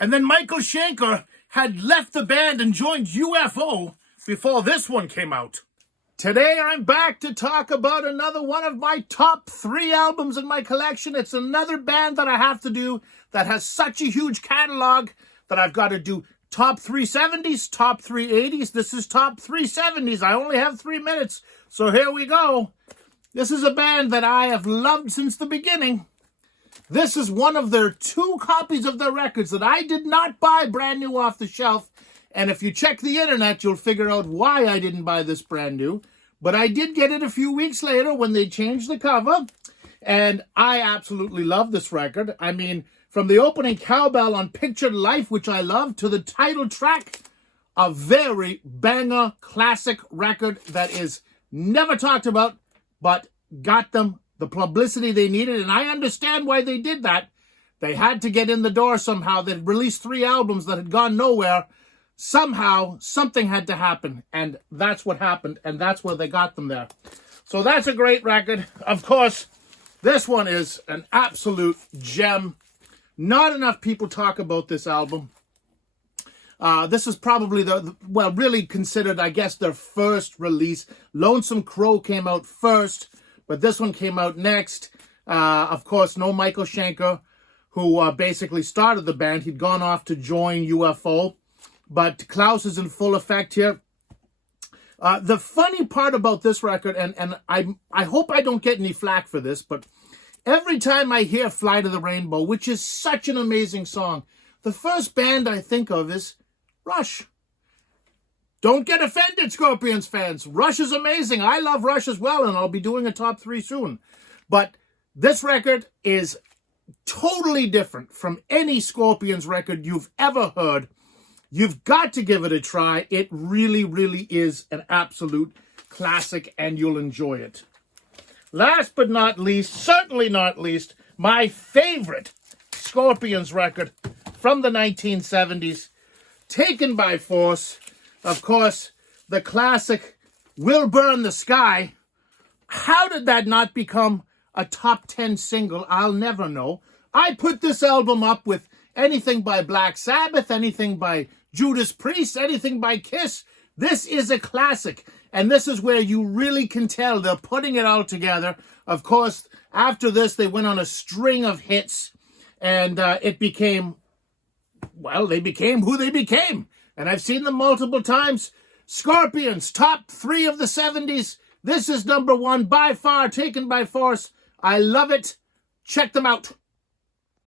And then Michael Schenker had left the band and joined UFO before this one came out. Today I'm back to talk about another one of my top 3 albums in my collection. It's another band that I have to do that has such a huge catalog that I've got to do top 3 70s, top 3 80s. This is top 3 70s. I only have 3 minutes, so here we go. This is a band that I have loved since the beginning. This is one of their 2 copies of their records that I did not buy brand new off the shelf. And if you check the internet, you'll figure out why I didn't buy this brand new. But I did get it a few weeks later when they changed the cover. And I absolutely love this record. I mean, from the opening cowbell on Pictured Life, which I love, to the title track, a very banger classic record that is never talked about, but got them the publicity they needed. And I understand why they did that. They had to get in the door somehow. They'd released 3 albums that had gone nowhere. Somehow, something had to happen, and that's what happened, and that's where they got them there. So that's a great record. Of course, this one is an absolute gem. Not enough people talk about this album. This is probably really considered, I guess, their first release. Lonesome Crow came out first, but this one came out next. Of course, no Michael Schenker, who basically started the band. He'd gone off to join UFO. But Klaus is in full effect here. The funny part about this record, and I hope I don't get any flack for this, but every time I hear Fly to the Rainbow, which is such an amazing song, the first band I think of is Rush. Don't get offended, Scorpions fans. Rush is amazing. I love Rush as well, and I'll be doing a top 3 soon. But this record is totally different from any Scorpions record you've ever heard. You've got to give it a try. It really, really is an absolute classic, and you'll enjoy it. Last but not least, certainly not least, my favorite Scorpions record from the 1970s, Taken by Force. Of course, the classic Will Burn the Sky. How did that not become a top 10 single? I'll never know. I put this album up with anything by Black Sabbath, anything by Judas Priest, anything by Kiss. This is a classic, and this is where you really can tell they're putting it all together. Of course, after this, they went on a string of hits, and it became, well, they became who they became. And I've seen them multiple times. Scorpions, top 3 of the 70s. This is number 1 by far, Taken by Force. I love it. Check them out.